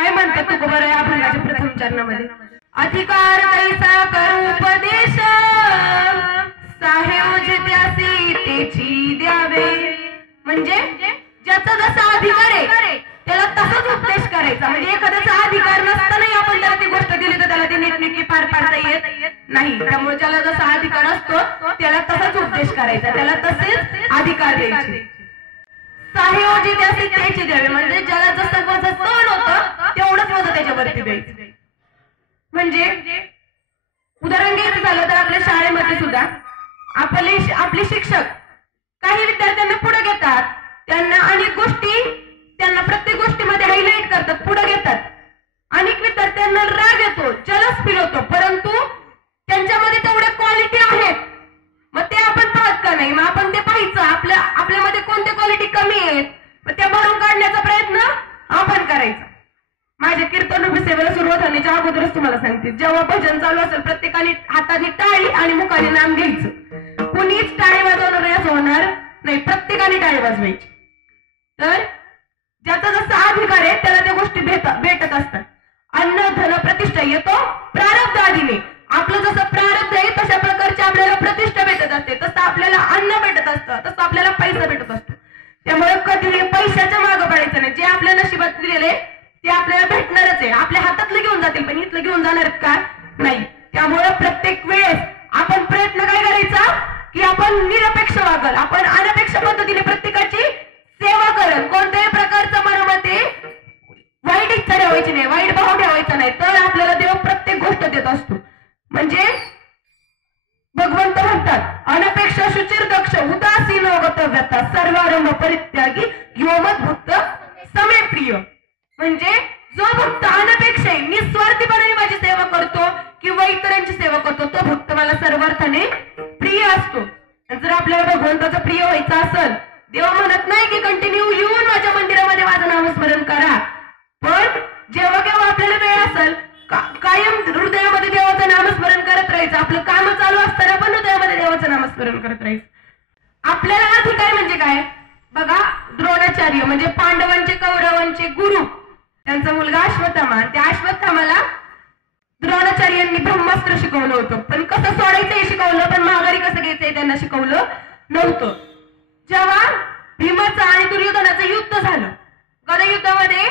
काय म्हणतात तुकोबा या अभंगाच्या प्रथम चरणामध्ये? अधिकार तैसा कर उपदेश साहेब त्यासी तेची द्यावे. म्हणजे ज्याचा जसा अधिकार आहे त्याला तसाच उपदेश करायचा. म्हणजे एखाद्याचा अधिकार नसतानाही आपण त्याला ती गोष्ट दिली तर त्याला ती नीटनेटकी पार पाडता येत नाही. त्यामुळे ज्याला जसा अधिकार असतो त्याला तसाच उपदेश करायचा, त्याला तसेच अधिकार द्यायचे. साहेब त्यासी तेची द्यावे म्हणजे ज्याला जसं वजन सहन होतं तेवढंच वजन त्याच्यावरती द्यायचं. म्हणजे उदाहरण घ्यायचं झालं तर आपल्या शाळेमध्ये सुद्धा आपले शिक्षक काही विद्यार्थ्यांना पुढे घेतात, त्यांना अनेक गोष्टी त्यांना प्रत्येक गोष्टीमध्ये हायलाइट करतात, पुढे घेतात. अनेक विद्यार्थ्यांना राग येतो, जलस फील होतो, परंतु त्यांच्यामध्ये तेवढ्या क्वालिटी आहेत. मग ते आपण पाहत का नाही? मग आपण ते पाहायचं आपल्यामध्ये कोणत्या क्वालिटी कमी आहेत मग त्या भरून काढण्याचा प्रयत्न आपण करायचा. माझ्या कीर्तन सेवेला सुरुवात होण्याच्या अगोदरच तुम्हाला सांगते, जेव्हा भजन चालू असेल प्रत्येकाने हाताने टाळी आणि मुखाने नाम घ्यायचं. कुणीच टाळी वाजवणार नाही असं होणार नाही, प्रत्येकाने टाळी वाजवायची. तर ज्याचा जसा अधिकार आहे त्याला त्या गोष्टी भेटत असतात. अन्न धन प्रतिष्ठा येतो प्रारब्ध आधीने. आपलं जसं प्रारब्ध आहे तशा प्रकारची आपल्याला प्रतिष्ठा भेटत असते, तसं आपल्याला अन्न भेटत असतं, तसं आपल्याला पैसा भेटत असतो. त्यामुळे कधी पैशाच्या मागं पडायचं नाही. जे आपल्या नशिबात दिलेले ते आपल्याला भेटणारच आहे. आपल्या हातातलं घेऊन जातील पण इथलं घेऊन जाणार का? नाही. त्यामुळे प्रत्येक वेळेस आपण प्रयत्न काय करायचा की आपण निरपेक्ष वागल, आपण अनपेक्ष पद्धतीने प्रत्येकाची सेवा करत. कोणत्याही प्रकारचं मनामध्ये वाईट इच्छा ठेवायची नाही, वाईट भाव ठेवायचा नाही, तर आपल्याला देव प्रत्येक गोष्ट देत असतो. म्हणजे भगवंत म्हणतात अनपेक्ष शुचिर दक्ष उदासीन गतव्यता सर्वारंभ परित्यागी योमत भक्त समे प्रिय. म्हणजे जो भक्त अनपेक्ष आहे, निस्वार्थीपणे माझी सेवा करतो किंवा इतरांची सेवा करतो, तो भक्त मला सर्वार्थाने प्रिय असतो. जर आपल्याला भगवंताचं प्रिय व्हायचं असेल, देव म्हणत नाही की कंटिन्यू येऊन माझ्या मंदिरामध्ये माझं नामस्मरण करा, पण जेव्हा केव्हा आपल्याला वेळ असेल कायम हृदयामध्ये देवाचं नामस्मरण करत राहायचं. आपलं काम चालू असताना पण हृदयामध्ये देवाचं नामस्मरण करत राहायचं. आपल्याला अधिकार म्हणजे काय बघा, द्रोणाचार्य म्हणजे पांडवांचे कौरवांचे गुरु, त्यांचा मुलगा अश्वत्थामा. त्या अश्वत्थामाला द्रोणाचार्यांनी ब्रह्मास्त्र शिकवलं होतं, पण कसं सोडायचं हे शिकवलं, पण माघारी कसं घ्यायचंय त्यांना शिकवलं नव्हतं. जेव्हा भीमाचं आणि दुर्योधनाचं युद्ध झालं, गदायुद्धामध्ये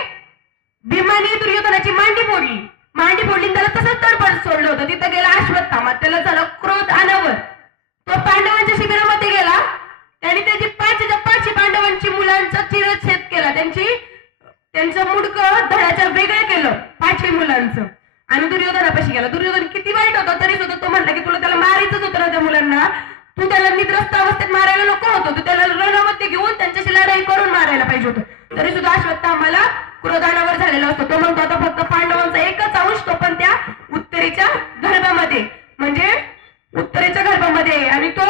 भीमाने दुर्योधनाची मांडी फोडली त्याला तसंच तडफड सोडलं होतं. तिथं गेला अश्वत्थामा, त्याला झाला क्रोध अनावर. तो पांडवांच्या शिबिरामध्ये गेला, त्यांनी त्याची पाचही पांडवांची मुलांचा चिरच्छेद केला, त्यांचं मुडकं धडाच्या वेगळं केलं 5 मुलांचं आणि दुर्योधनापाशी गेला. दुर्योधन किती वाईट होता तरी सुद्धा तो म्हणला की तुला त्याला मारायचंच होतं ना त्या मुलांना, तू त्याला निद्रस्त अवस्थेत मारायला नको होतो, तू त्याला रणमध्ये घेऊन त्यांच्याशी लढाई करून मारायला पाहिजे होतं. तरी सुद्धा अश्वत्थामाला क्रोधानावर झालेला असतो. तो म्हणतो आता फक्त पांडवांचा एकच अंश, तो पण त्या उत्तरेच्या गर्भामध्ये, म्हणजे उत्तरेच्या गर्भामध्ये, आणि तो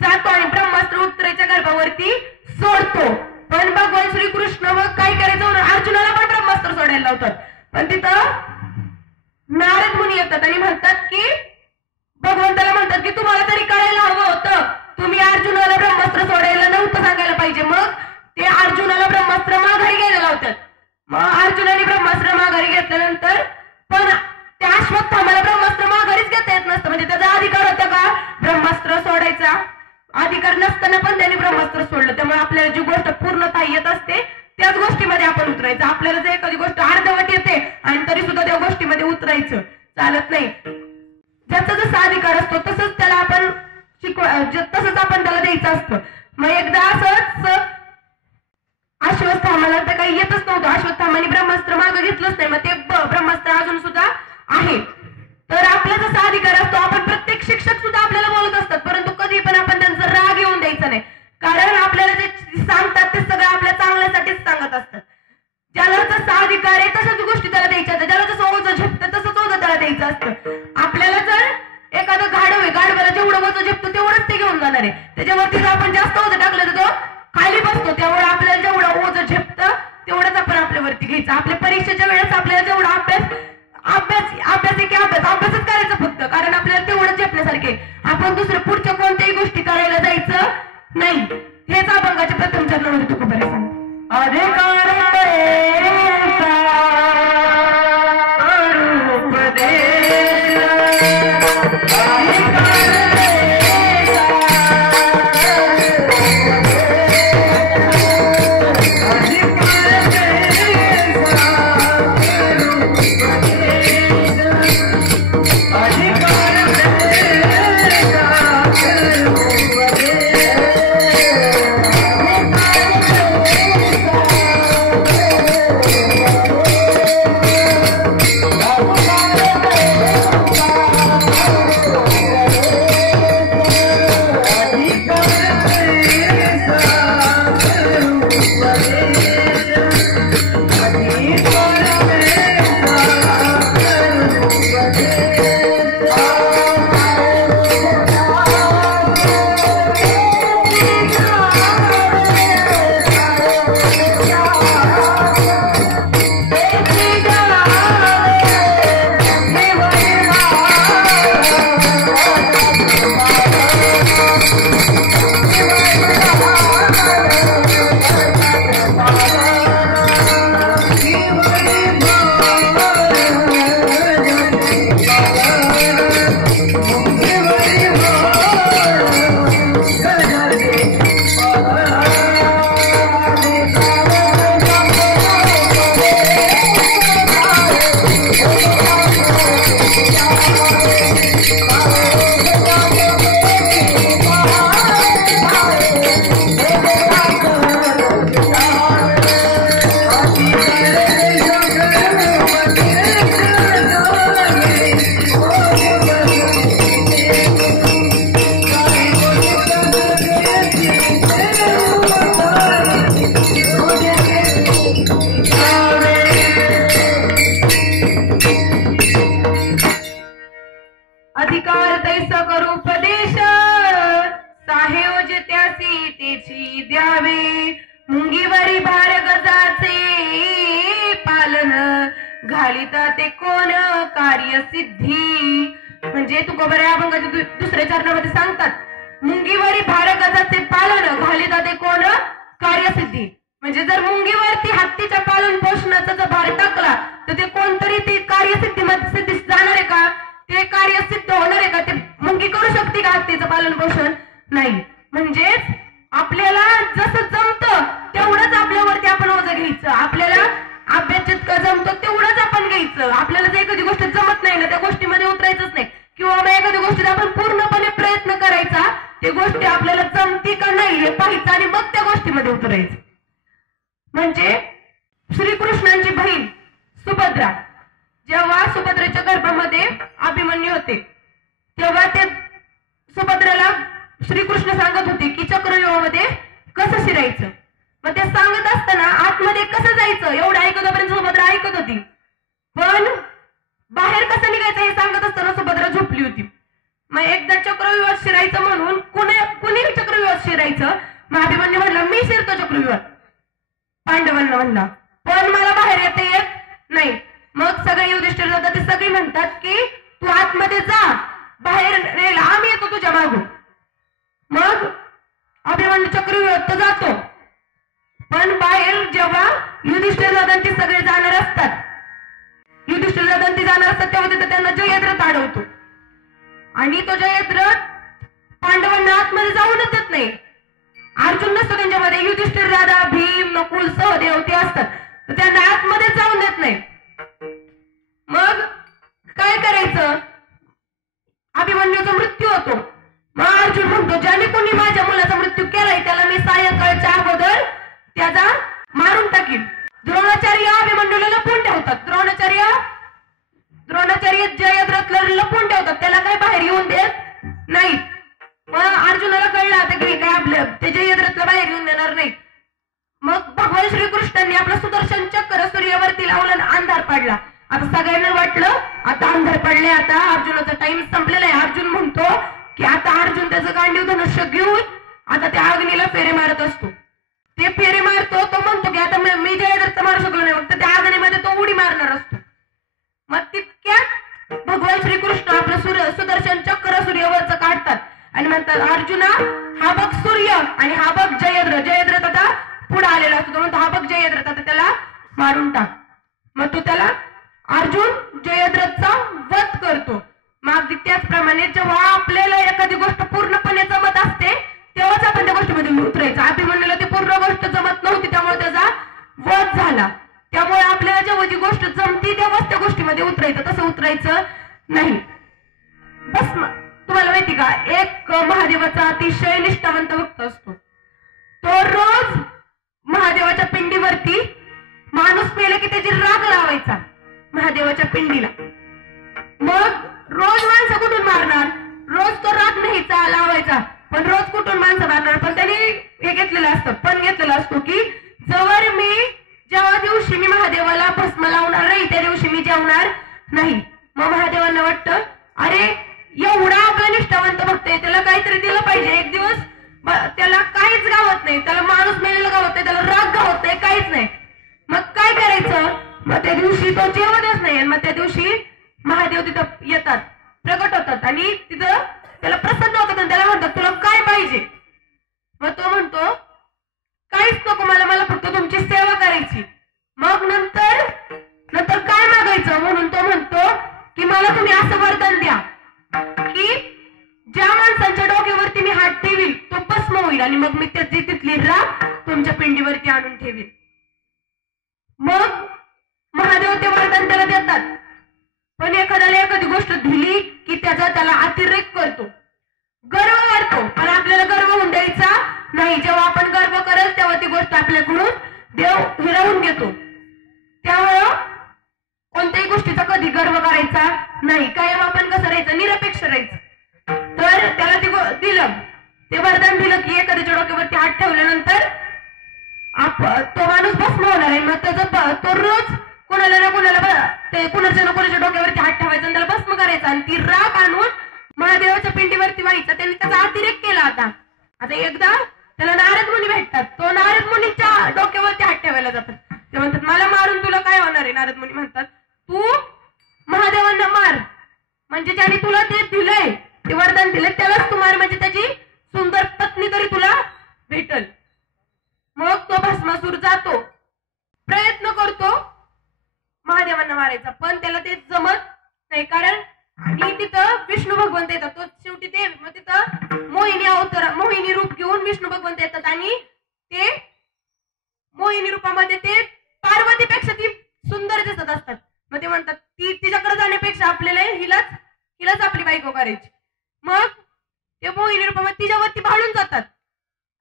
जातो आणि ब्रह्मास्त्र उत्तरेच्या गर्भावरती सोडतो. पण भगवान श्रीकृष्ण मग काय करायचं, अर्जुनाला पण ब्रह्मास्त्र सोडायला लावतात. पण तिथं नारद मुनी येतात आणि म्हणतात की भगवंताला म्हणतात की तुम्हाला तरी कळायला हवं होतं, तुम्ही अर्जुनाला ब्रह्मास्त्र सोडायला नव्हतं सांगायला पाहिजे. मग ते अर्जुनाला ब्रह्मास्त्र माघारी घ्यायला लावतात. मग अर्जुनाने ब्रह्मास्त्र माघारी घेतल्यानंतर पण त्या अश्वत्थामाला ब्रह्मास्त्र माघारीच घेता येत नसतं. म्हणजे त्याचा अधिकार होता का ब्रह्मास्त्र सोडायचा? अधिकार नसताना पण त्यांनी ब्रह्मास्त्र सोडलं. त्यामुळे आपल्याला जी गोष्ट पूर्णतः येत असते त्याच गोष्टीमध्ये आपण उतरायचं. आपल्याला जर एखादी गोष्ट अर्धवट येते आणि तरी सुद्धा त्या गोष्टीमध्ये उतरायचं चालत नाही. ज्याचा जसा अधिकार असतो तसंच त्याला आपण तसंच आपण त्याला द्यायचं असतं. मग एकदा असंच अश्वत्थामाला तर काही येतच नव्हतं, अश्वत्थामाने ब्रह्मास्त्र मागं घेतलंच नाही. मग ते ब्रह्मास्त्र अजून सुद्धा आहे. तर आपला जसा अधिकार असतो, आपण प्रत्येक शिक्षक सुद्धा आपल्याला बोलत असतात, परंतु कधी पण आपण त्यांचा राग येऊन द्यायचा नाही, कारण आपल्याला जे सांगतात ते सगळं आपल्या चांगल्यासाठीच सांगत असतात. ज्याला जसा अधिकार आहे तशाच गोष्टी त्याला द्यायच्या असतात, ज्याला जसं ओझं झेपतं तसंच ओझं त्याला द्यायचं असतं. आपल्याला जर एखादं गाढव आहे, गाढवाला जेवढं ओझं झेपतं तेवढंच ते घेऊन जाणार आहे. त्याच्यावरती जर आपण जास्त ओझं टाकलं तर तो खाली बसतो. त्यामुळे आपल्याला जेवढं ओझं झेपतं तेवढंच आपण आपल्यावरती घ्यायचं. आपल्या परीक्षेच्या वेळेस आपल्याला जेवढा अभ्यासच करायचं फक्त, कारण आपल्याला तेवढं झेपण्यासारखे, आपण दुसरं पुढच्या कोणत्याही गोष्टी करायला जायचं नाही. हेच अभंगाच्या प्रथम चरणामध्ये तुकोबा सांगतो. अधिकार घालिता ते कोण कार्यसिद्धी. म्हणजे तुकोबा या अभंगाच्या दुसऱ्या चरणामध्ये सांगतात, मुंगीवरी भारगजाचे पालन घालिता ते कोण कार्यसिद्धी. म्हणजे जर मुंगीवरती हत्तीच्या पालन पोषणाचा जर भार टाकला तर ते कोणतरी ते कार्यसिद्धीमध्ये जाणार आहे का? ते कार्य सिद्ध होणार आहे का? ते मुंगी करू शकते का हत्तीचं पालन पोषण? नाही. म्हणजेच आपल्याला जसं जमतं तेवढंच आपल्यावरती आपण ओझं घ्यायचं. आपल्याला अभ्यास जितकं जमतो तेवढंच आपण घ्यायचं. आपल्याला जर एखादी गोष्ट जमत नाही ना त्या गोष्टीमध्ये उतरायचंच नाही, किंवा मग एखादी गोष्टीत आपण पूर्णपणे प्रयत्न करायचा, ते गोष्टी आपल्याला जमती का नाही हे पाहायचं आणि मग त्या गोष्टीमध्ये उतरायचं. म्हणजे श्रीकृष्णांची बहीण सुभद्रा, जेव्हा सुभद्रेच्या गर्भामध्ये अभिमन्यू होते तेव्हा ते सुभद्रेला श्रीकृष्ण सांगत होते की चक्रव्यूहामध्ये कसं शिरायचं. मग ते सांगत असताना आतमध्ये कसं जायचं एवढं ऐकतोपर्यंत सुभद्रा ऐकत होती, पण बाहेर कसं निघायचं हे सांगत असताना सुभद्रा झोपली होती. मग एकदा चक्रव्यूहात शिरायचं म्हणून कुणी चक्रव्यूहात शिरायचं. मग अभिमन्यू म्हणला मी शिरतो चक्रव्यूहात, पांडवांना म्हणला, पण मला बाहेर येता येत नाही. मग सगळे युधिष्ठिर जातात, ते सगळे म्हणतात की तू आतमध्ये जा, बाहेर नाही आम्ही येतो तुझ्या मागून. मग अभिमन्यू चक्रव्यूहात तो जातो, पण बाहेर जेव्हा युधिष्ठिर दादांचे सगळे जाणार असतात, युधिष्ठिर दादांती जाणार असतात तेव्हा तिथे त्यांना जयद्रथ अडवतो आणि तो जयद्रथ पांडवांना आतमध्ये जाऊनच देत नाही. अर्जुन नसतो त्यांच्यामध्ये, युधिष्ठिर दादा, भीम, नकुल, सहदेव ते असतात, तर त्यांना आतमध्ये जाऊन देत नाही. मग काय करायचं? अभिमन्यूचा मृत्यू होतो. मग अर्जुन म्हणतो ज्याने कोणी माझ्या मुलाचा मृत्यू केलाय त्याला मी सायंकाळच्या अगोदर त्याचा मारून टाकीन. द्रोणाचार्य अभिमन्यूला लपवून ठेवतात. द्रोणाचार्य जयद्रथला लपवून ठेवतात, त्याला काही बाहेर येऊन देत नाही. मग अर्जुनाला कळलं आता की काय आपलं ते जयद्रथला बाहेर येऊन देणार नाही. मग भगवान श्रीकृष्णांनी आपलं सुदर्शन चक्र सूर्यावरती लावलं, अंधार पडला. आता सगळ्यांना वाटलं आता अंधार पडले, आता अर्जुनाचा टाइम संपलेला आहे. अर्जुन म्हणतो की आता अर्जुन त्याचं गांडीव धनुष्य घेऊन आता त्या अग्नीला फेरे मारत असतो. ते फेरे मारतो, तो म्हणतो की आता मी जयद्रथचा मारू शकलो नाही, फक्त त्या अग्नीमध्ये तो उडी मारणार असतो. मग तितक्यात भगवान श्रीकृष्ण आपलं सुदर्शन चक्र सूर्यावरचं काढतात आणि म्हणतात अर्जुना हा बघ सूर्य आणि हा बघ जयद्रथ. जयद्रथ आता पुढे आलेला असतो, तो म्हणतो हा बघ जयद्रथ, आता त्याला मारून टाक. मग तो त्याला अर्जुन जयद्रथचा वध करतो. मग अगदी त्याचप्रमाणे जेव्हा आपल्याला एखादी गोष्ट पूर्णपणे जमत असते तेव्हाच आपण त्या गोष्टीमध्ये उतरायचं. अभिमन्यूला ती पूर्ण गोष्ट जमत नव्हती त्यामुळे त्याचा वध झाला. त्यामुळे आपल्याला जेव्हा जी गोष्ट जमती तेव्हाच त्या गोष्टीमध्ये उतरायचं, तसं उतरायचं नाही. बस तुम्हाला माहिती का, एक महादेवाचा अतिशय निष्ठावंत भक्त असतो. तो रोज महादेवाच्या पिंडीवरती माणूस मेले की त्याची राग लावायचा महादेवाच्या पिंडीला. मग रोज माणसं कुठून मारणार? रोज तो राग नाही लावायचा, पण रोज कुठून माणसं मारणार? पण त्यांनी हे घेतलेलं असतं, पण घेतलेला असतो की जेव्हा दिवशी मी महादेवाला भस्म लावणार नाही त्या दिवशी मी जेवणार नाही. मग महादेवांना वाटतं अरे एवढा आपला निष्ठावंत भक्त आहे, त्याला काहीतरी दिलं पाहिजे. एक दिवस त्याला काहीच गावत नाही, त्याला माणूस मेलेला गावत नाही, त्याला राग गावत नाही, काहीच नाही. मग काय करायचं? मग त्या दिवशी तो जेवतच नाही. मग त्या दिवशी महादेव तिथं येतात, प्रकट होतात आणि तिथं त्याला प्रसन्न होतात आणि त्याला म्हणतात तुला काय पाहिजे? मग तो म्हणतो काहीच नको मला फक्त तुमची सेवा करायची. मग नंतर काय मागायचं? म्हणून तो म्हणतो की मला तुम्ही असं वरदान द्या की ज्या माणसांच्या डोक्यावरती मी हात ठेवील तो भस्म होईल आणि मग मी त्याची तिथली राख तुमच्या पिंडीवरती आणून ठेवील. मग महादेव ते वरदान त्याला देतात. पण एखाद्याला एखादी गोष्ट दिली की त्याला अतिरेक करतो, गर्व वाढतो. पण आपल्याला गर्व होऊन द्यायचा नाही. जेव्हा आपण गर्व करेल तेव्हा ती गोष्ट आपल्याकडून देव हिरावून घेतो. त्यामुळं कोणत्याही गोष्टीचा कधी गर्व करायचा नाही. कायम आपण कसं राहायचं? निरपेक्ष राहायचं. तर त्याला दिलं ते वरदान दिलं की एखाद्याच्या डोक्यावरती हात ठेवल्यानंतर तो माणूस भस्म होणार आहे. मग त्याचा तो रोज कोणाला ना कोणाच्या डोक्यावरती हात ठेवायचा आणि त्याला भस्म करायचा आणि ती राख आणून महादेवाच्या पिंडीवरती व्हायचा. त्यांनी त्याचा अतिरेक केला. आता एकदा त्याला नारद मुनी भेटतात. तो नारद मुनीच्या डोक्यावरती हात ठेवायला जातात. ते म्हणतात मला मारून तुला काय होणार आहे? नारद मुनी म्हणतात तू महादेवांना मार, म्हणजे ज्याने तुला ते दिलंय, ते वरदान दिलंय त्यालाच तू मार, म्हणजे त्याची सुंदर पत्नी तरी तुला भेटल. मग तो भस्मासूर जातो, प्रयत्न करतो महादेवांना मारायचा, पण त्याला ते जमत नाही. कारण आणि तिथं विष्णू भगवंत येतात. तो शेवटी ते मग तिथं मोहिनी रूप घेऊन विष्णू भगवंत येतात आणि ते मोहिनी रूपामध्ये ते पार्वतीपेक्षा ती सुंदर दिसत असतात. मग ते म्हणतात ती तिच्याकडे जाण्यापेक्षा आपल्याला हिलाच आपली बायको करायची. मग ते मोहिनी रूपामध्ये तिच्यावरती भाळून जातात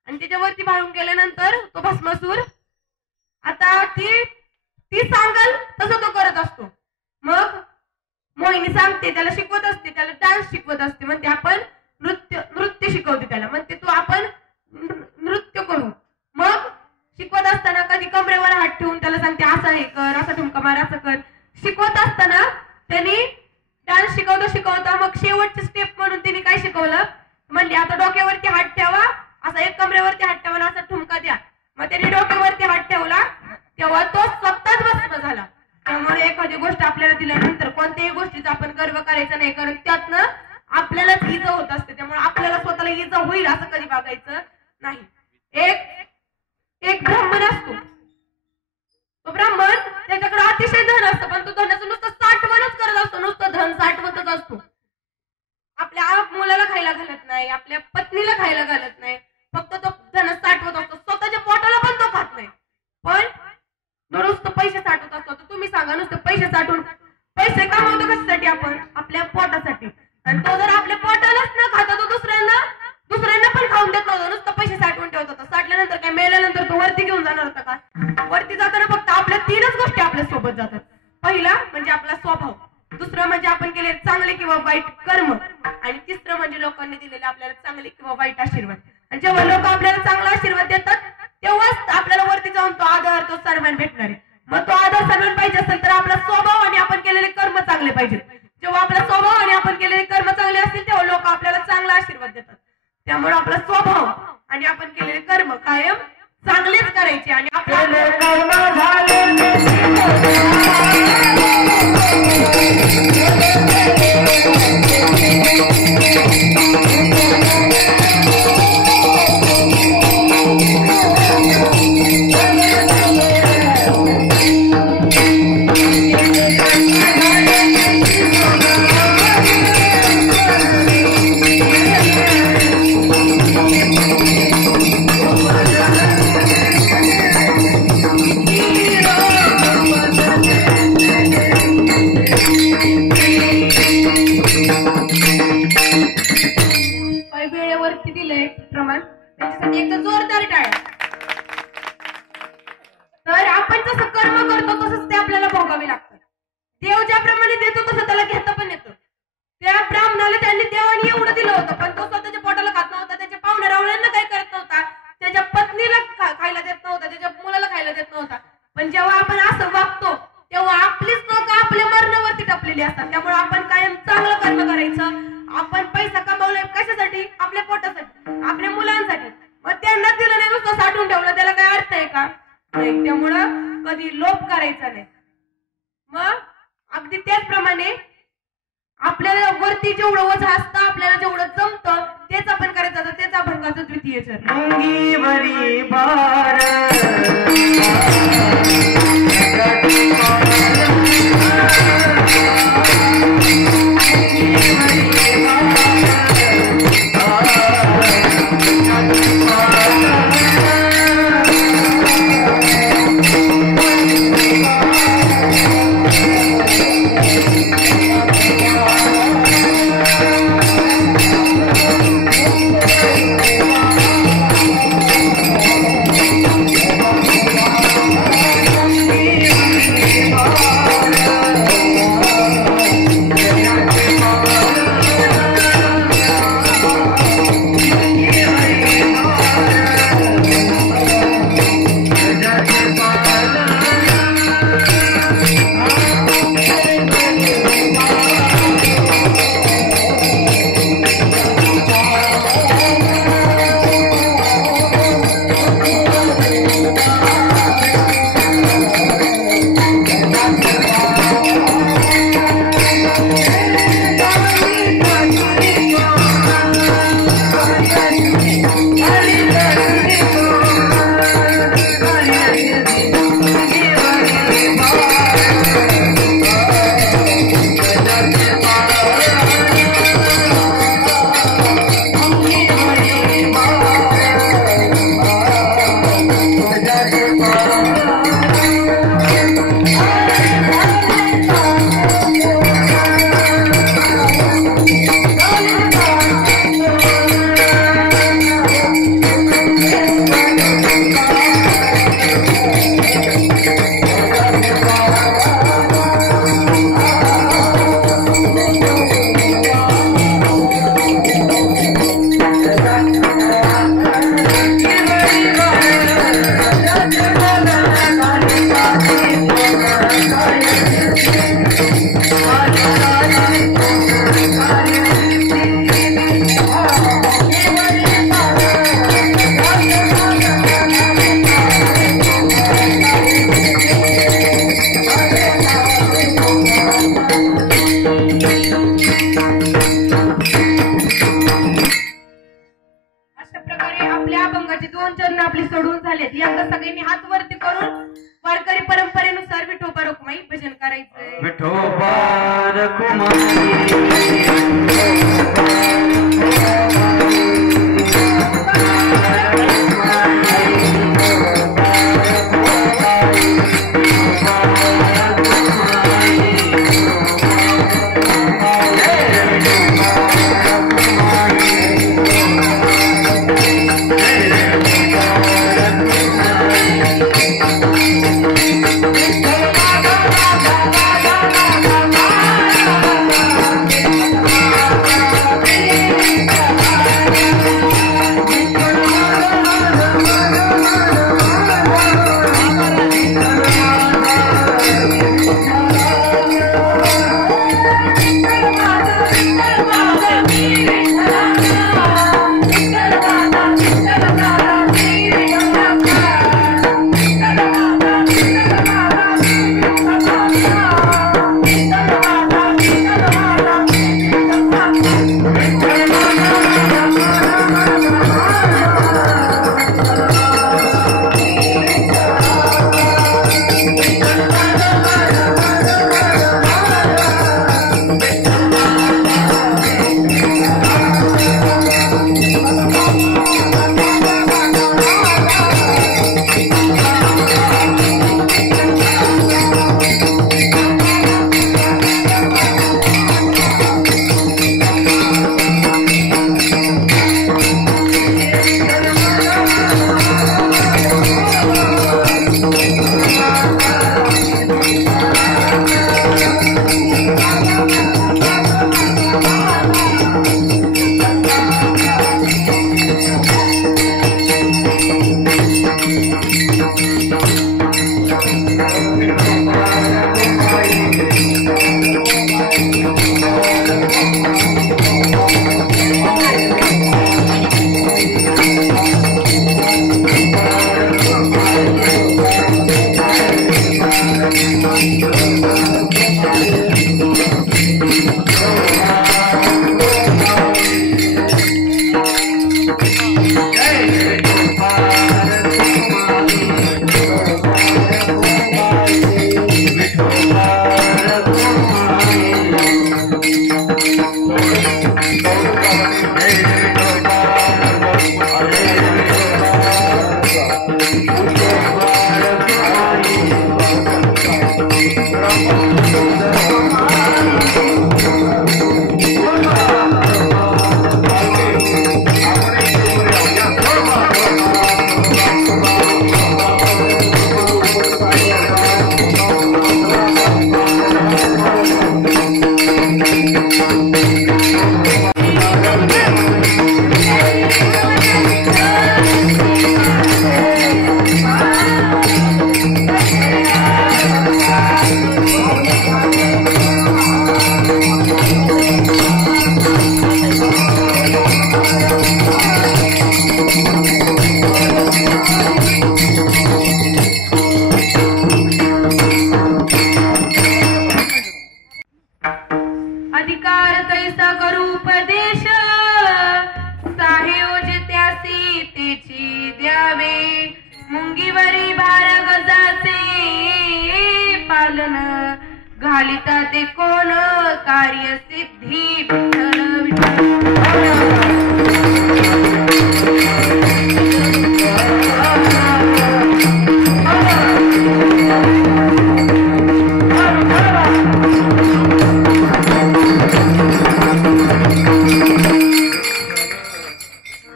आणि तिच्यावरती भाळून गेल्यानंतर तो भस्मासूर आता ती सांगल तसं तो करत असतो. मग मोहिनी सांगते, त्याला शिकवत असते, त्याला डान्स शिकवत असते, म्हणते आपण नृत्य शिकवते त्याला, म्हणते तू आपण नृत्य करू. मग शिकवत असताना कधी कमरेवर हात ठेवून त्याला सांगते असं हे कर, असं ठुमका मार, असं कर. शिकवत असताना त्यांनी डान्स शिकवता मग शेवटची स्टेप म्हणून तिने काय शिकवलं, म्हणली आता डोक्यावरती हात ठेवा, असा एक कमरेवरती हात ठेवा, असा ठुमका द्या. मग त्याने डोक्यावरती हात ठेवला तेव्हा तो स्वतःच भस्म झाला. त्यामुळे एखादी गोष्ट आपल्याला दिल्यानंतर कोणत्याही गोष्टीचा आपण गर्व करायचा नाही, कारण त्यातनं आपल्यालाच इजा होत असते. त्यामुळे आपल्याला स्वतःला इजा होईल असं कधी बघायचं नाही. एक ब्राह्मण असतो, तो ब्राह्मण त्याच्याकडे अतिशय धन असतं, पण तो धनाचं नुसतं साठवणच करत असतो, नुसतं धन साठवतच असतो. आपल्या मुलाला खायला घालत नाही, आपल्या पत्नीला खायला घालत नाही, फक्त तो धन साठवत असतो. स्वतःच्या पोटाला पण तो खात नाही, पण नुसतं पैसे साठवत असतो. तर तुम्ही सांगा, नुसतं पैसे साठवून पैसे कमावतो कशासाठी आपण? आपल्या पोटासाठी. आणि तो जर आपल्या पोटालाच न खाता तो दुसऱ्यांना पण खाऊन देत नव्हता, नुसतं पैसे साठवून ठेवत होता. साठल्यानंतर काय मेल्यानंतर तो वरती घेऊन जाणार होता का? वरती जाताना फक्त आपल्या 3च गोष्टी आपल्या सोबत जातात. पहिला म्हणजे आपला स्वभाव, दुसरं म्हणजे आपण केलेले चांगले किंवा वाईट कर्म, आणि तिसरं म्हणजे लोकांनी दिलेले आपल्याला चांगले किंवा वाईट आशीर्वाद. आणि जेव्हा लोक आपल्याला चांगला आशीर्वाद देतात तेव्हाच आपल्याला वरती जाऊन तो आदर, तो सन्मान भेटणार आहे. मग तो आदर सन्मान पाहिजे असेल तर आपला स्वभाव आणि आपण केलेले कर्म चांगले पाहिजेत. जेव्हा आपला स्वभाव आणि आपण केलेले कर्म चांगले असतील तेव्हा लोक आपल्याला चांगला आशीर्वाद देतात. त्यामुळे आपला स्वभाव आणि आपण केलेले कर्म कायम चांगलेच करायचे. आणि वेळेवरती दिलंय प्रमाण, त्याच्यासाठी एक जोरदार टाळ्या. तर आपण जसं कर्म करतो तसंच ते आपल्याला भोगावे लागतं. देव ज्याप्रमाणे देतो तसं त्याला घेता पण येतं. त्या ब्राह्मणाला त्यांनी देवाने एवढं दिलं होतं, पण तो स्वतःच्या पोटाला खात नव्हता, त्याच्या पाहुण्या रावळ्यांना काही करत नव्हता, त्याच्या पत्नीला खायला देत नव्हता, त्याच्या मुलाला खायला देत नव्हता. पण जेव्हा आपण असं वागतो तेव्हा आपलीच लोक आपल्या मरणावरती टपलेली असतात. त्यामुळे आपण कायम चांगलं कर्म करायचं. आपण पैसा कमावलाय कशासाठी? आपल्या पोटासाठी, आपल्या मुलांसाठी. मग त्यांना दिलं नाही, नुसतं साठवून ठेवलं, त्याला काय अर्थ आहे का? नाही. त्यामुळं कधी लोभ करायचा नाही. मग अगदी त्याचप्रमाणे आपल्याला वरती जेवढं वजन असतं, आपल्याला जेवढं जमतं तेच आपण करायचं. तेच अभंगाचं द्वितीय चरण. विठोबा रखुमाई घालिता ते कोण कार्य सिद्धी विठ्ठल विठ्ठल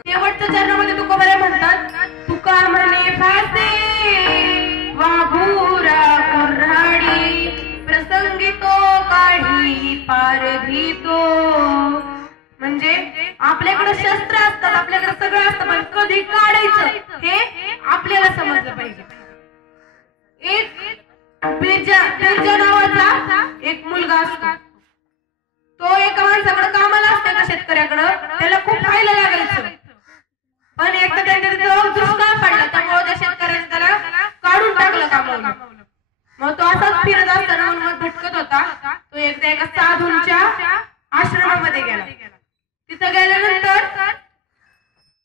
शेवटच्या चरणामध्ये तुकोबारे म्हणतात तुका म्हणे फासे वाघुरा कोऱ्हाडी प्रसंगी तो काढी पार भीतो. म्हणजे आपल्याकडे शस्त्र असतात, आपल्याकडे सगळं असतं, पण कधी काढायचं हे आपल्याला समजलं पाहिजे. एक बिरजा नावाचा एक मुलगा असतो, तो एका माणसाकडे कामाला असतो, एका शेतकऱ्याकडे, त्याला खूप खायला लागायचं. पण एकदा त्याच्या दुष्काळ पडला, त्यामुळे त्या शेतकऱ्याने त्याला काढून टाकलं कामावरून. मग तो असाच फिरत असताना मग भटकत होता. तो एकदा एका साधूंच्या आश्रमामध्ये गेला. तिथं गेल्यानंतर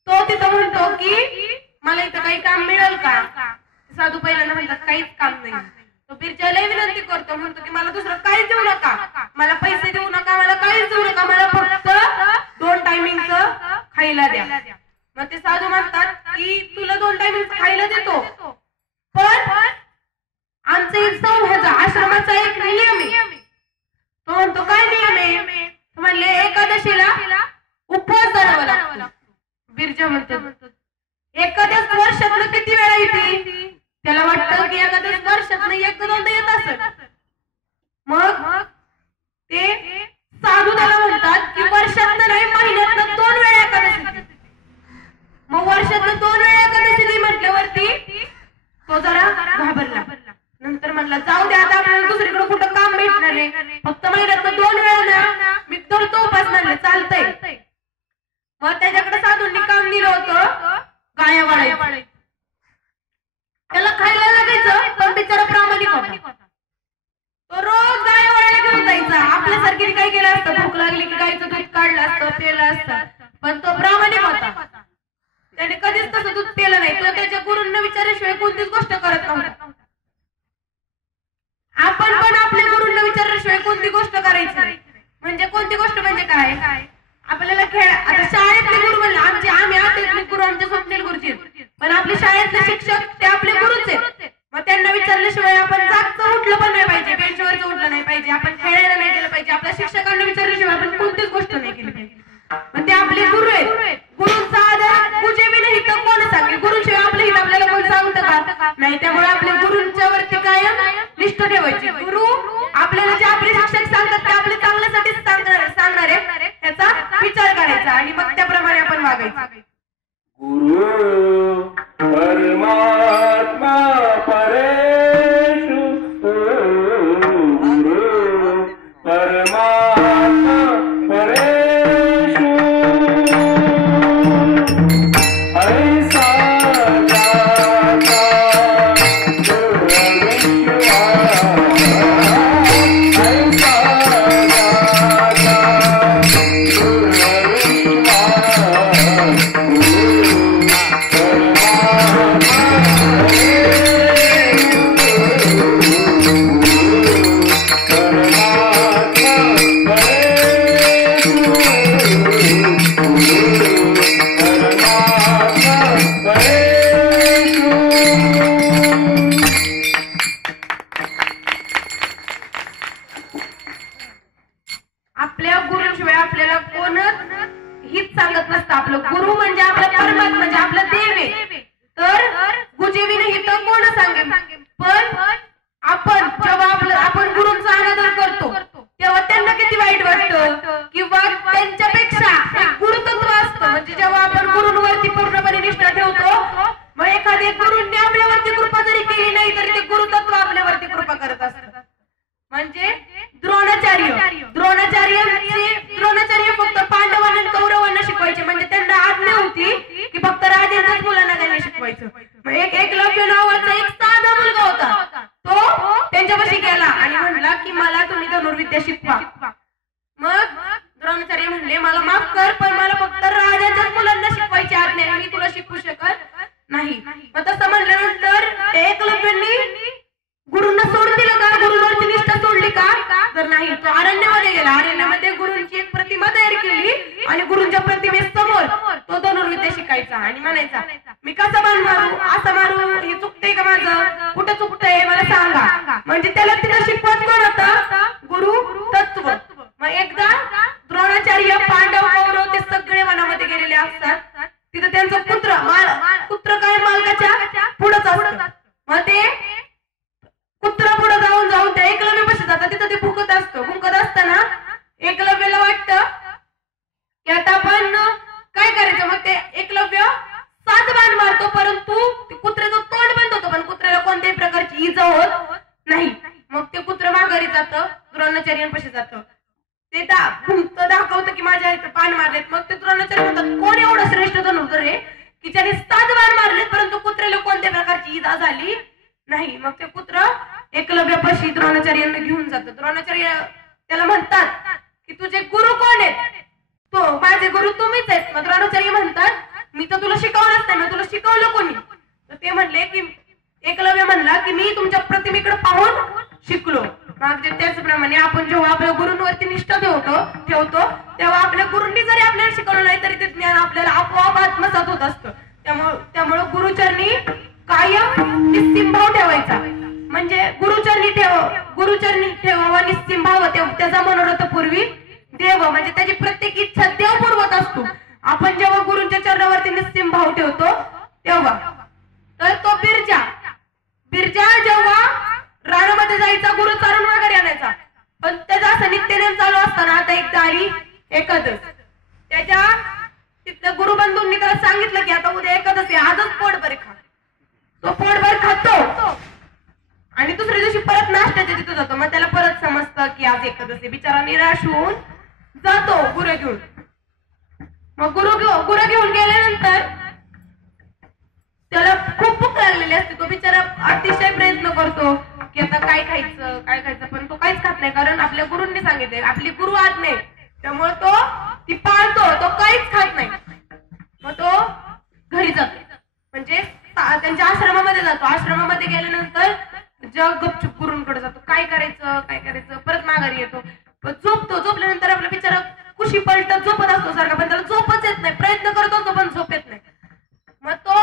तो तिथं म्हणतो की मला इथं काही काम मिळेल का. साधू पहिल्यांदा म्हणतात काहीच काम नाही. तो बिरजा लय विनंती करतो, म्हणतो की मला दुसरं काहीच देऊ नका, मला पैसे देऊ नका, मला काहीच देऊ नका, मला फक्त 2 टायमिंगचं खायला द्या. मग ते साधू म्हणतात की तुला 2 टायमिंगचं खायला देतो, पण आमचा एक ह्याचा आश्रमाचा एक नियम आहे. तो म्हणतो काय नियम आहे? म्हणले एकादशीला उपवास धरावा लागतो. बिरजा म्हणतो एखाद्याच वर्षातनं किती वेळा येते? त्याला वाटतं की एखाद्याच वर्षातनं एकदा दोनदा येत असेल. मग ते साधू त्याला म्हणतात की वर्षातनं नाही, महिन्यातनं 2 वेळा एकादशी. मग वर्षातनं 2 वेळा एकादशी म्हटल्यावरती तो जरा घाबरला. नंतर म्हणला जाऊ दे, आता आपल्याला दुसरीकडे कुठं काम भेटणार नाही, फक्त महिन्यातनं 2 वेळा ना मी धरतो उपास. म्हणले चालतंय. मग त्याच्याकडे साधूंनी काम दिलं होतं गाया वाळायचं. त्याला खायला लागायचं, पण बिचारा प्रामाणिक होता. तो रोज गाया वाळायला घेऊन जायचा. आपल्यासारखी काय केलं असतं, भूक लागली की गायचं दूध काढलं असतं, पेलं असतं, पण तो प्रामाणिक होता. त्याने कधीच तसं दूध पेलं नाही. तो त्याच्या गुरूंना विचारल्याशिवाय कोणतीच गोष्ट करत नव्हता. आपण पण आपल्या गुरूंना विचारल्याशिवाय कोणती गोष्ट करायची नाही. म्हणजे कोणती गोष्ट म्हणजे काय? आपल्याला खेळ, आता शाळेतले गुरु म्हणले आम्ही आध्यात्मिक गुरु आमचे स्वप्नील गुरुजी, पण आपले शाळेतले शिक्षक ते आपले गुरुच आहेत. मग त्यांना विचारल्याशिवाय आपण जागचं उठलं पण नाही पाहिजे, बेंचवरचं उठलं नाही पाहिजे, आपण खेळायला नाही गेलं पाहिजे, आपल्या शिक्षकांना विचारल्याशिवाय आपण कोणतीच गोष्ट नाही केली पाहिजे. मग ते आपले गुरु आहेत. गुरुंचा आदर पूजे बी नाही तर कोण सांगेल? गुरुशिवाय आपलं हित आपल्याला कोण सांगतं का? नाही. त्यामुळे आपल्या गुरूंच्या वरती कायम निष्ठा ठेवायची. गुरु आपल्याला जे आपले शिक्षक सांगतात ते आपल्या चांगल्यासाठीच सांगणार आहे, त्याचा विचार करायचा आणि मग त्याप्रमाणे आपण वागायचं. गुरु परमात्मा परेषु, गुरु परमात्मा परेषु, ऐसा दाता आपल्या गुरुशिवाय आपल्याला कोणच हित सांगत नसतं. आपलं गुरु म्हणजे आपला परमात्मा, म्हणजे आपला देव आहे. तर गुजेविने हित कोण सांगेल? पण आपण जेव्हा आपण गुरूंचा अनादर करतो तेव्हा त्यांना किती वाईट वाटतं, किंवा त्यांच्यापेक्षा एक गुरुतत्व असतं. म्हणजे जेव्हा आपण गुरूंवरती पूर्णपणे निष्ठा ठेवतो, मग एखाद्या गुरूंनी आपल्यावरती कृपा जरी केली नाही तरी ते गुरुतत्व आपल्यावरती कृपा करत असतात. म्हणजे द्रोणाचार्य फक्त पांडवांना आणि कौरवांना शिकवायचे. म्हणजे त्यांना आज्ञा होती की फक्त राजांच्याच मुलांना त्यांनी शिकवायचं. एक एकलव्य नावाचा एक साधा मुलगा होता, तो त्यांच्यापाशी गेला आणि म्हणला की मला तुम्ही धनुर्विद्या शिकवा. मग द्रोणाचार्य म्हणले मला माफ कर, पण मला फक्त राजांच्याच मुलांना शिकवायची आज्ञा आहे, मी तुला शिकवू शकत नाही. मग तसं म्हणल्यानंतर एकलव्यांनी गुरूंना सोडून दिलं का? गुरुवरची निष्ठा सोडली का? तर नाही. तो अरण्यामध्ये गेला. अरण्यामध्ये गुरूंची एक प्रतिमा तयार केली आणि गुरूंच्या प्रतिमेसमोर तो धनुर्विद्या शिकायचा आणि म्हणायचा मी कसा बाण मारू, असं मारू, हे चुकतंय का माझं, कुठं चुकतंय मला सांगा. म्हणजे त्याला तिथं शिकवत कोण होता? गुरु तत्व. मग एकदा द्रोणाचार्य, पांडव, कौरव ते सगळे वनामध्ये गेलेले असतात. तिथं त्यांचं पुत्र काय मालकाच्या पुढंच असतं. मग ते पुत्र पुढे जाऊन त्या एकलव्यापाशी जातात. तिथं ते भुंकत असताना एकलव्याला वाटतं की आता आपण काय करायचं. मग ते एकलव्य 7 बाण मारतो, परंतु कुत्र्याचं तोंड बंद होतं, पण कुत्र्याला कोणत्याही प्रकारची इजा होत नाही. मग ते कुत्र माघारी जातं, द्रोणाचार्यांपाशी जातं. ते दाखवतं की माझ्या इथे बाण मारलेत. मग ते द्रोणाचार्य म्हणतात कोण एवढं श्रेष्ठ धनुर्धर आहे की ज्याने 7 बाण मारलेत परंतु कुत्र्याला कोणत्या प्रकारची इजा झाली नाही. मग ते कुत्र एकलव्यापाशी द्रोणाचार्यांना घेऊन जातं. द्रोणाचार्य त्याला म्हणतात की तुझे गुरु कोण आहेत? तो माझे गुरु तुम्हीच आहेत. मग द्रोणाचार्य म्हणतात मी तर तुला शिकवलंच नाही, मग तुला शिकवलं कोणी? तर ते म्हणले की एकलव्य म्हणला की मी तुमच्या प्रतिमेकडे पाहून शिकलो. मग त्याचप्रमाणे आपण जेव्हा आपल्या गुरूंवरती निष्ठा ठेवतो तेव्हा आपल्या गुरूंनी जरी आपल्याला शिकवलं नाही तरी ते ज्ञान आपल्याला आपोआप आत्मसात होत असतं. त्यामुळे गुरुचरणी कायम निस्सीम भाव ठेवायचा. म्हणजे गुरुचरणी ठेवावा निस्सीम भाव. त्याचा मनोरथ पूर्वी देव, म्हणजे त्याची प्रत्येक इच्छा देव पुरवत असतो. आपण जेव्हा गुरूंच्या चरणावरती निस्सीम भाव ठेवतो तेव्हा तर तो बिरजा जेव्हा रानामध्ये जायचा गुरु चारून वगैरे आणायचा, पण त्याचा असं नित्यनेम चालू असताना आता एकदा आली एकादश. त्याच्या तिथल्या गुरुबंधूंनी त्याला सांगितलं की आता उद्या एकादश आहे, आजच पोटभर खा. तो पोटभर खातो आणि दुसऱ्या दिवशी परत नाश्त्याच्या तिथं जातो. मग त्याला परत समजतं की आज एकादश आहे. बिचारा निराश होऊन जातो गुरु घेऊन. मग गुरु घेऊन गेल्यानंतर त्याला खूप भूक लागलेली असते. तो बिचारा अतिशय प्रयत्न करतो की आता काय खायचं, पण तो काहीच खात नाही. कारण आपल्या गुरूंनी सांगितले, आपली गुरु आज्ञा आहे, त्यामुळे तो ती पाळतो. तो काहीच खात नाही. मग तो घरी जातो, म्हणजे त्यांच्या आश्रमामध्ये जातो. आश्रमामध्ये गेल्यानंतर गपचूप गुरूंकडे जातो. काय करायचं परत माघारी येतो. झोपल्यानंतर आपला बिचारा कुशी पलटत झोपत असतो सारखा, पण त्याला झोपच येत नाही. प्रयत्न करत असतो पण झोप येत नाही. मग तो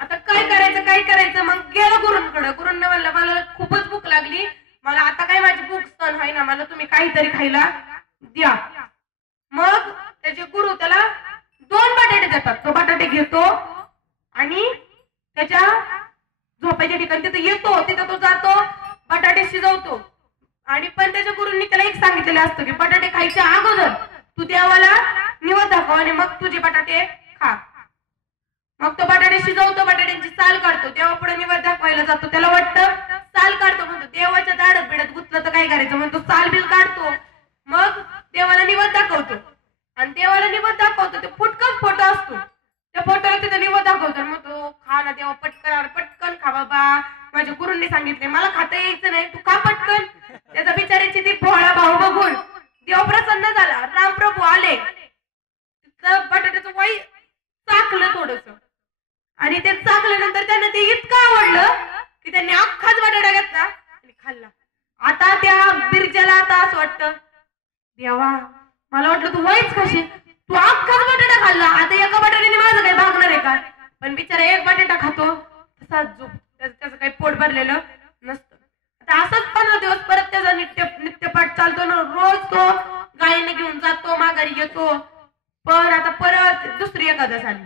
आता काय करायचं मग गेलो गुरूंकडे. गुरूंना म्हणलं मला खूपच भूक लागली, मला आता काय माझी भूक सहन होई ना, मला तुम्ही काहीतरी खायला द्या. मग त्याचे गुरु त्याला 2 बटाटे देतात. तो बटाटे घेतो आणि त्याच्या झोपायच्या ठिकाणी तिथे येतो. तिथं तो जातो, बटाटे शिजवतो. आणि पण त्याच्या गुरूंनी त्याला एक सांगितलेलं असतं की बटाटे खायच्या अगोदर तू देवाला निवद दाखव आणि मग तुझे बटाटे खा. मग तो बटाटे शिजवतो, बटाट्यांची साल काढतो, तेव्हा पुढे निवद दाखवायला जातो. त्याला वाटतं साल काढतो, म्हणतो देवाच्या दाढत बिडत गुतलं तर काय करायचं, म्हणतो साल बिल काढतो. मग देवाला निवद दाखवतो आणि देवाला निवद दाखवतो. ते फुटकन फोटो असतो, त्या फोटोला तिथे निवद दाखवतो. मग तो खा ना देवा, पटकन खा बाबा, माझ्या गुरूंनी सांगितले, मला खाता यायचं नाही, तू खा पटकन. त्याचा बिचाराची ती भोळा भाव बघून देव प्रसन्न झाला. रामप्रभू आले, तिथं बटाट्याचं वाई चाकलं थोडस आणि ते चाकल्यानंतर त्यांना ते इतकं आवडलं की त्यांनी अख्खाच बटाटा घेतला आणि खाल्ला. आता त्या बिरजाला आता असं वाटतं, देवा मला वाटलं तू वाईच खाशील, तू अख्खाच बटाटा खाल्ला, आता एका बटाट्याने माझं काही भागणार आहे का. पण बिचारा एक बटाटा खातो तसाच झोप, त्याचं काही पोट भरलेलं नसतं. आता असंच 15 दिवस परत त्याचा नित्यपाठ चालतो ना. रोज तो गायीने घेऊन जातो, माघारी येतो. पण आता परत दुसरी एकादश आली.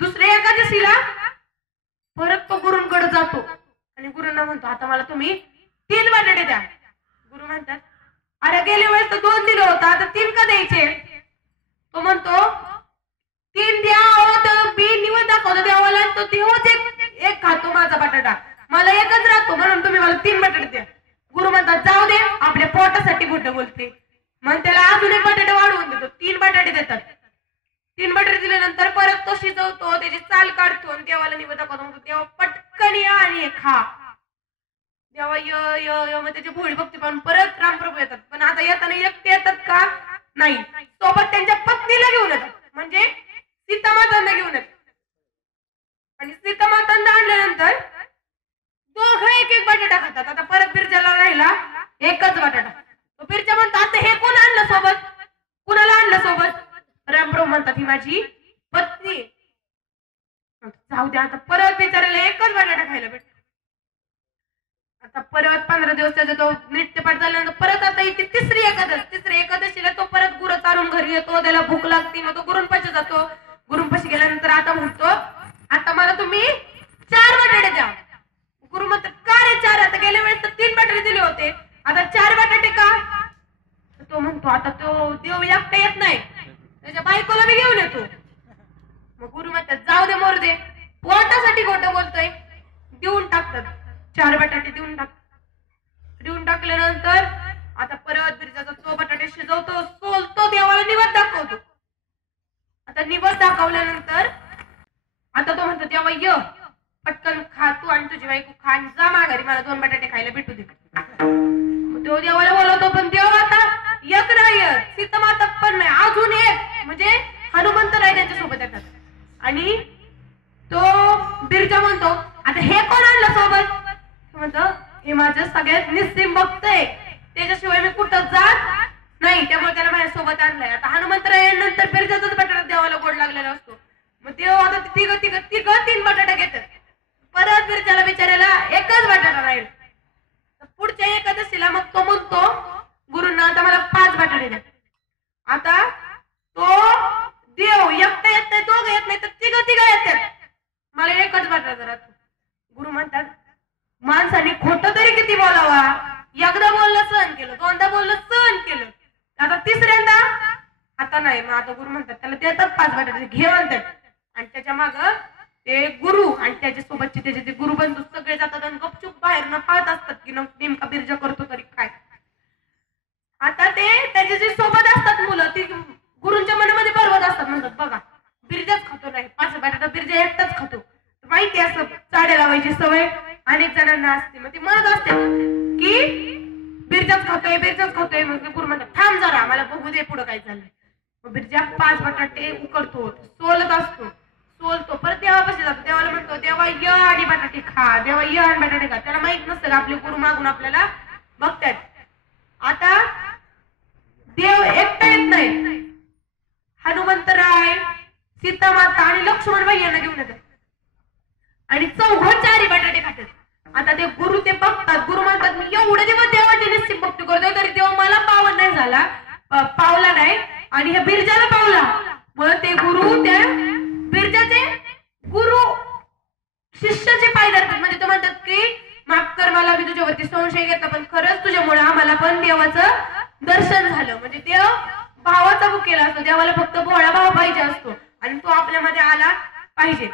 दुसऱ्या एकादशीला परत तो गुरूंकडे जातो आणि गुरूंना म्हणतो आता मला तुम्ही 3 बटाटे द्या. गुरु म्हणतात अरे गेल्या वेळेस तर 2 दिले होता, आता 3 का द्यायचे. तो म्हणतो 3 द्या. तर मी निवड दाखवतो देवाला, तो तेव्हाच एक खातो माझा बटाटा, मला एकच राहतो, म्हणून तुम्ही मला 3 बटाटे द्या. गुरु म्हणतात जाऊ दे, आपल्या पोटासाठी खोटं बोलते. मग त्याला अजून एक बटाटे वाढवून देतो. 3 बटाटे देतात. 3 बटाटे दिल्यानंतर परत तो शिजवतो, त्याची चाल काढतो आणि देवाला निवद दाखवतो. तेव्हा पटकन या आणि खा. देवा य मग त्याची भोळी भक्ती पाहून परत रामप्रभू येतात. पण आता येताना एकटे येतात का नाही, सोबत त्यांच्या पत्नीला घेऊन येतात, म्हणजे सीतामातांना घेऊन येतात. आणि सीतामातांना आणल्यानंतर दोघं एक बटाटा खातात. आता परत बिरजाला राहिला एकच बटाटा. तो बिरजा म्हणतो आता हे कोण आणलं सोबत, कुणाला आणलं सोबत. रामप्रभू म्हणतात ही माझी पत्नी. जाऊ द्या, आता परत बिचारायला एकच बटाटा खायला भेटतो. आता परत 15 दिवस त्याचा तो नित्यपाठ झाल्यानंतर परत आता येते तिसरी एकादशीला तो परत गुरु चारून घरी येतो. त्याला भूक लागते, मग तो गुरूंपाशी जातो. गुरूंपाशी गेल्यानंतर आता म्हणतो आता मला तुम्ही 4 बटाटे द्या. गुरु म्हणतात का रे 4, आता गेल्या वेळेस तर 3 बटाटे दिले होते, आता 4 बटाटे का. तो म्हणतो आता तो देव एकटा येत नाही, त्याच्या बायकोला मी घेऊन येतो. मग गुरु म्हणतात जाऊ दे मोर दे, पोटासाठी खोटं बोलतोय. देऊन टाकतात 4 बटाटे देऊन टाकल्यानंतर आता परत बिरजाचा तो बटाटे शिजवतो, सोलतो, देवाला निवद दाखवतो. आता निवद दाखवल्यानंतर आता तो म्हणतो देवा य पटकन खा तू आणि तुझी बायको खा आणि जा माघारी, मला 2 बटाटे खायला भेटू दे. तो देवाला बोलवतो, पण देव आता एक नाही, सीतामाता पण नाही, अजून एक म्हणजे हनुमंत नाही त्यांच्यासोबत येतात. आणि तो बिरजा म्हणतो आता हे कोण आणलं सोबत. म्हणतो हे माझं सगळ्यात निस्सीम भक्त आहे, त्याच्याशिवाय मी कुठं जात नाही, त्यामुळे त्याला माझ्यासोबत आणलंय. आता हनुमंतरायानंतर बिरजाचाच बटाटा देवाला गोड लागलेला असतो. मग देव आता तीन बटाटा घेतात. परत बिरजाला बिचारायला एकच बटाटा राहील. पुढच्या एकादशीला मग तो म्हणतो गुरुंना आता मला 5 बटाटे द्या. आता तो देव एकटा येत नाही, दोघं येत नाही, तर तिघं येतात. मला एकच बटाटा राहतो. गुरु म्हणतात माणसाने खोटं तरी किती बोलावा, एकदा बोललं सहन केलं, दोनदा बोललं सहन केलं, आता तिसऱ्यांदा आता नाही. मग आता गुरु म्हणतात त्याला देतात 5 बटाटे घे म्हणतात. आणि त्याच्या माग ते गुरु आणि त्याच्यासोबतचे त्याचे ते गुरुबंधू सगळे जातात आणि गपचूप बाहेर न पाहत असतात की नेमका बिरजा करतो तरी काय. आता ते त्याचे जे सोबत असतात मुलं ती गुरूंच्या मनामध्ये बरोबर असतात, म्हणतात बघा बिरजाच खातो नाही, 5 बटाटा बिरजा एकटाच खातो. माहिती असं चाड्या लावायची सवय अनेक जणांना असते. मग ती म्हणत असते की बिरजाच खातोय. मग गुरु म्हणतात थांब जरा मला बघू दे पुढं काय चाललंय. मग बिरजा 5 बटाटे उकडतो, सोलत असतो, सोलतो, परत देवापाशी जातो. देवाला म्हणतो देवा य आणि बटाटे खा, देवा य आणि बटाटे खा. त्याला माहित नसतं का आपले गुरु मागून आपल्याला बघतात. आता देव एकटा येत नाही, हनुमंतराय, सीतामाता आणि लक्ष्मण बाई यांना घेऊन येतात आणि 4 बटाटे खातात. आता ते गुरु ते बघतात. गुरु म्हणतात मी एवढे दिवस देवाची निश्चित भक्ती करतोय तरी देव मला पावन नाही झाला, पावला नाही आणि ह्या बिरजाला पावला. मग ते गुरु त्या बिरजाचे गुरु शिष्याचे पाय धरतात. म्हणजे तो म्हणतात की माफ कर मला, मी तुझ्यावरती संशय घेतला, पण खरंच तुझ्यामुळे आम्हाला पण देवाचं दर्शन झालं. म्हणजे देव भावाचा भुकेला असतो, देवाला फक्त भोळा भाव पाहिजे असतो आणि तो आपल्यामध्ये आला पाहिजे.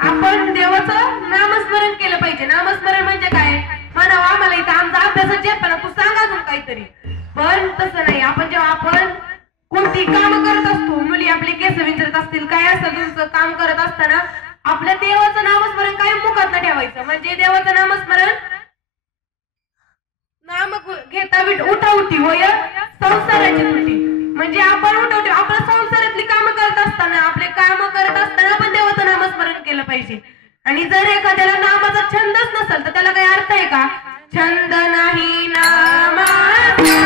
आपण देवाचं नामस्मरण केलं पाहिजे. नामस्मरण म्हणजे काय म्हणावं आम्हाला इथं आमचा अभ्यासात येताना तू सांग अजून काहीतरी, पण तसं नाही. जेव्हा आपण कोणती काम करत असतो, मुली आपले केस विंचरत असतील, काय असतं तुमचं काम करत असताना आपल्या देवाचं नामस्मरण काय मुखात न ठेवायचं. म्हणजे देवाचं नामस्मरण नाम घेता उठा उठी होय संसाराची तुटी. म्हणजे आपण उठवते आपल्या संसारातली कामं करत असताना, आपले काम करत असताना आपण देवाचं नामस्मरण केलं पाहिजे. आणि जर एखाद्याला नामाचा छंदच नसेल तर त्याला काही अर्थ आहे का? छंद नाही नामाचा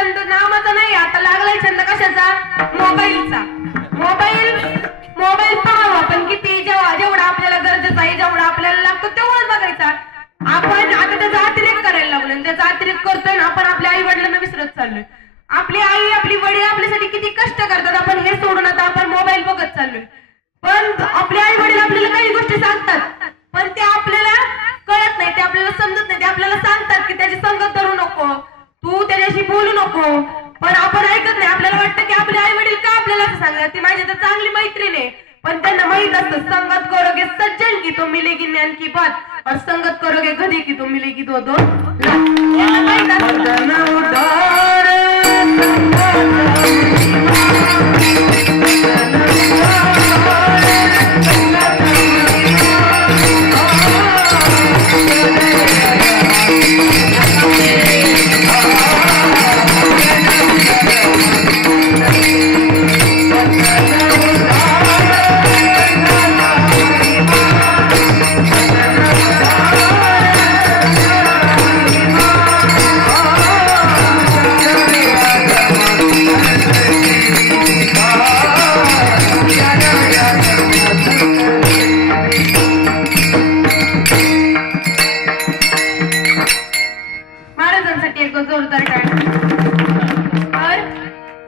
छंद नामाचा नाही, आता लागलाय छंद कशाचा? मोबाईलचा. मोबाईल पाहावा आपण किती, जेवढा आपल्याला गरजेचं आहे, जेवढा आपल्याला लागतो तेवढाच बघायचा. आपण आता त्याचा अतिरेक करायला लागलो आणि त्याचा अतिरेक करतोय ना आपण आपल्या आई वडिलांना विसरत चाललोय. आपली आई आपली वडील आपल्यासाठी किती कष्ट करतात, आपण हे सोडून आता आपण मोबाईल बघत चाललोय. पण आपले आई वडील आपल्याला काही गोष्टी सांगतात पण ते आपल्याला कळत नाही, ते आपल्याला समजत नाही. ते आपल्याला सांगतात की त्याची संगत धरू नको, तू त्याच्याशी बोलू नको, पण आपण ऐकत नाही. आपल्याला वाटतं की आपले आई वडील का आपल्याला असं सांगतात, ती माझी तर चांगली मैत्रीण आहे. पण त्यांना माहित असतं संगत करोगे सज्जन की तो मिलेगी ज्ञान की बात और संगत करोगे गधी की तो मिलेगी दो दो लाख. माहित असतं.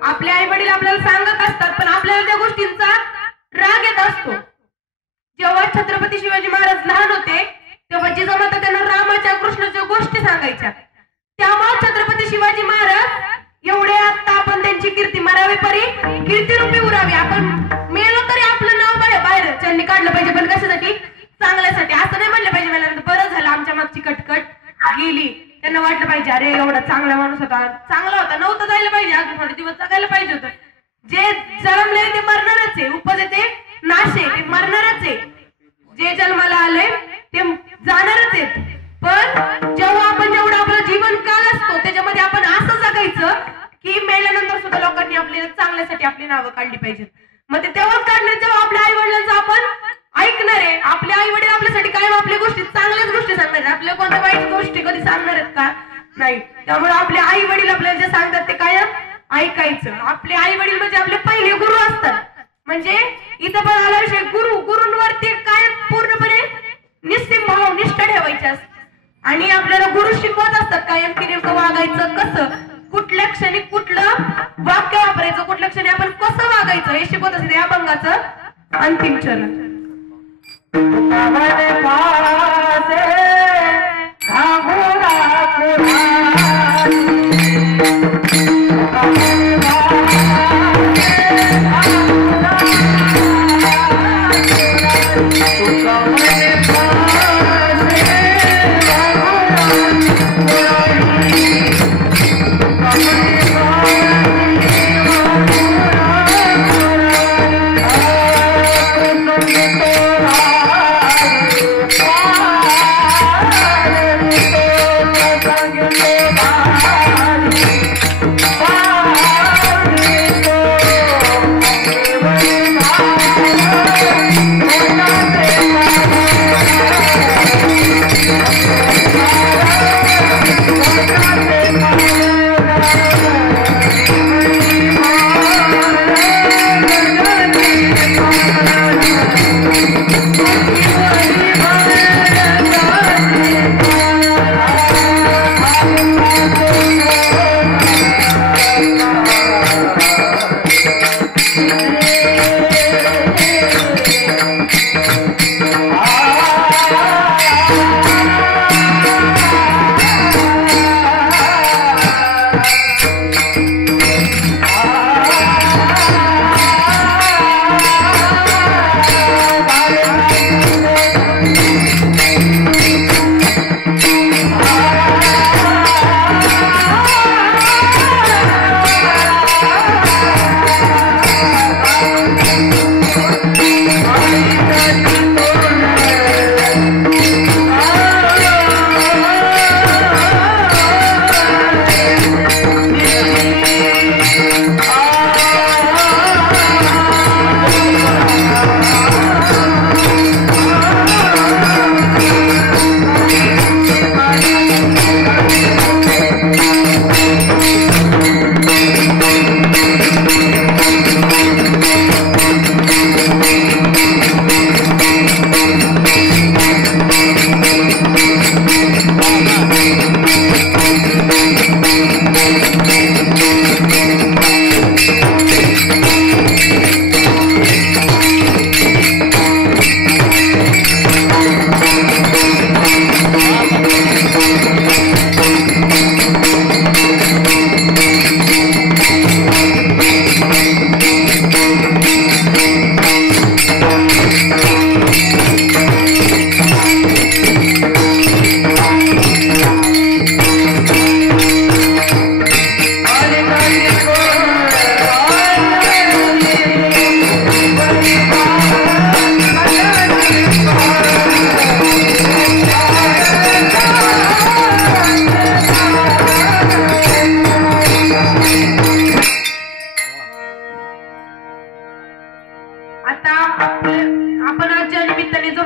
आपले आई वडील आपल्याला सांगत असतात पण आपल्याला त्या गोष्टींचा राग येत असतो. जेव्हा छत्रपती शिवाजी महाराज लहान होते तेव्हा जिजामाता त्यांना रामाच्या कृष्णाच्या गोष्टी सांगायच्या. त्यामुळे छत्रपती शिवाजी महाराज एवढे आता आपण त्यांची कीर्ती मरावी परी कीर्ती रूपी उरावी. आपण मेलो तरी आपलं नाव बाहेर त्यांनी काढलं पाहिजे, पण कशासाठी? चांगल्यासाठी. असं नाही म्हणलं पाहिजे मला बरं झालं आमच्या मागची कटकट गेली. त्यांना वाटलं पाहिजे अरे एवढा चांगला माणूस होता, चांगला होता, नव्हतं जायला पाहिजे, अजून थोडे दिवस जगायला पाहिजे होतं. जे जन्मले ते मरणारच आहे, उपजे ते नाश आहे, ते मरणारच आहे. जे जन्माला आले ते जाणारच आहेत. पण जेव्हा आपण जेवढं आपलं जीवन काल असतो त्याच्यामध्ये आपण असं जगायचं की मेल्यानंतर सुद्धा लोकांनी आपल्या चांगल्यासाठी आपली नावं काढली पाहिजेत. मग ते तेव्हाच काढणार जेव्हा आपल्या आई वडिलांचं आपण ऐकणार आहे. आपले आई वडील आपल्यासाठी कायम आपल्या गोष्टी चांगल्याच गोष्टी सांगणार आहेत, आपल्या कोणत्या वाईट गोष्टी कधी सांगणार आहेत का? नाही. त्यामुळे आपले आई वडील आपल्याला जे सांगतात ते कायम ऐकायचं. आपले आई वडील म्हणजे आपले पहिले गुरु असतात. म्हणजे इथं पण आला विषय गुरूंवरती कायम पूर्णपणे निस्सीम भाव निष्ठा ठेवायची असते आणि आपल्याला गुरु शिकवत असतात कायम की नेमकं वागायचं कसं, कुठल्या क्षणी कुठलं वाक्य वापरायचं, कुठल्या क्षणी आपण कसं वागायचं हे शिकवत असते. या अभंगाचं अंतिम चरण. Oh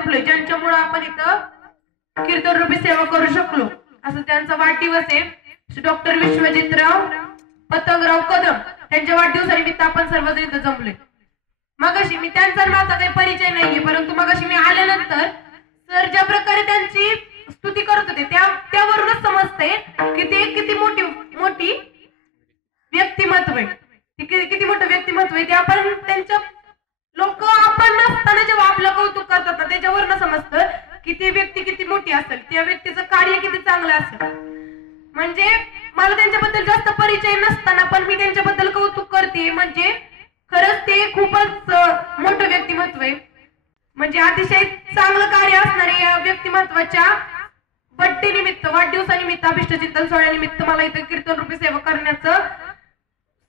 संपलोय, ज्यांच्यामुळे आपण इथं कीर्तन रूपी सेवा करू शकलो. असं त्यांचा वाढदिवस आहे. डॉक्टर विश्वजितराव पतंगराव कदम त्यांच्या वाढदिवसानिमित्त आपण सर्वजण इथं जमलोय. मगाशी मी त्यांचा माझा काही परिचय नाहीये, परंतु मगाशी मी आल्यानंतर सर ज्या प्रकारे त्यांची स्तुती करत होते त्यावरूनच समजते की ते किती मोठी व्यक्तिमत्व आहे. किती मोठं व्यक्तिमत्व आहे ते आपण त्यांच्या लोक आपण नसताना जेव्हा आपलं कौतुक करतात ना त्याच्यावरनं समजतं की ती व्यक्ती किती मोठी असेल, त्या व्यक्तीचं कार्य किती चांगलं असेल. म्हणजे मला त्यांच्याबद्दल जास्त परिचय नसताना पण मी त्यांच्याबद्दल कौतुक करते. म्हणजे खरंच ते खूपच मोठं व्यक्तिमत्व आहे. म्हणजे अतिशय चांगलं कार्य असणारे या व्यक्तिमत्वाच्या बड्डे निमित्त, वाढदिवसानिमित्त, अभिष्ट चिंतन सोहळ्यानिमित्त मला इथं कीर्तन रूपी सेवा करण्याचं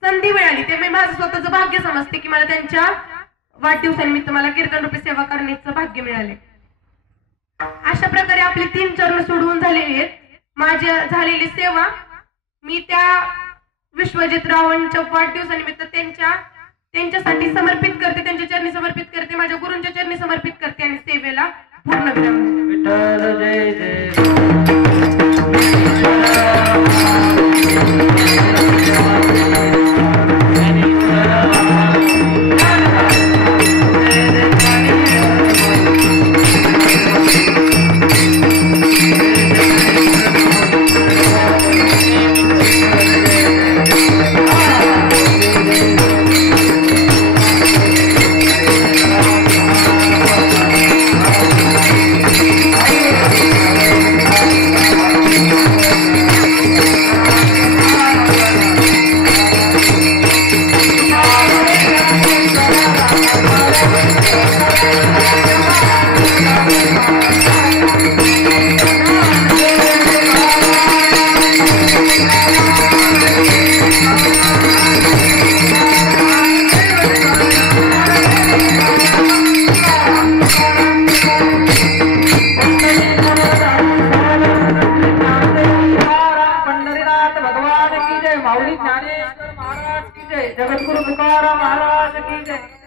संधी मिळाली. ते मी माझं स्वतःचं भाग्य समजते की मला त्यांच्या वाढदिवसानिमित्त मला कीर्तन रूपी सेवा करण्याचं भाग्य मिळाले. अशा प्रकारे आपली 3 चरण सोडवून झालेली आहेत. माझ्या झालेली सेवा मी त्या विश्वजितरावांच्या वाढदिवसानिमित्त त्यांच्यासाठी समर्पित करते, त्यांच्या चरणी समर्पित करते, माझ्या गुरूंच्या चरणी समर्पित करते आणि सेवेला पूर्ण विराम माऊली ज्ञानेश्वर महाराज की जय, जगद्गुरु तुकाराम महाराज की जय.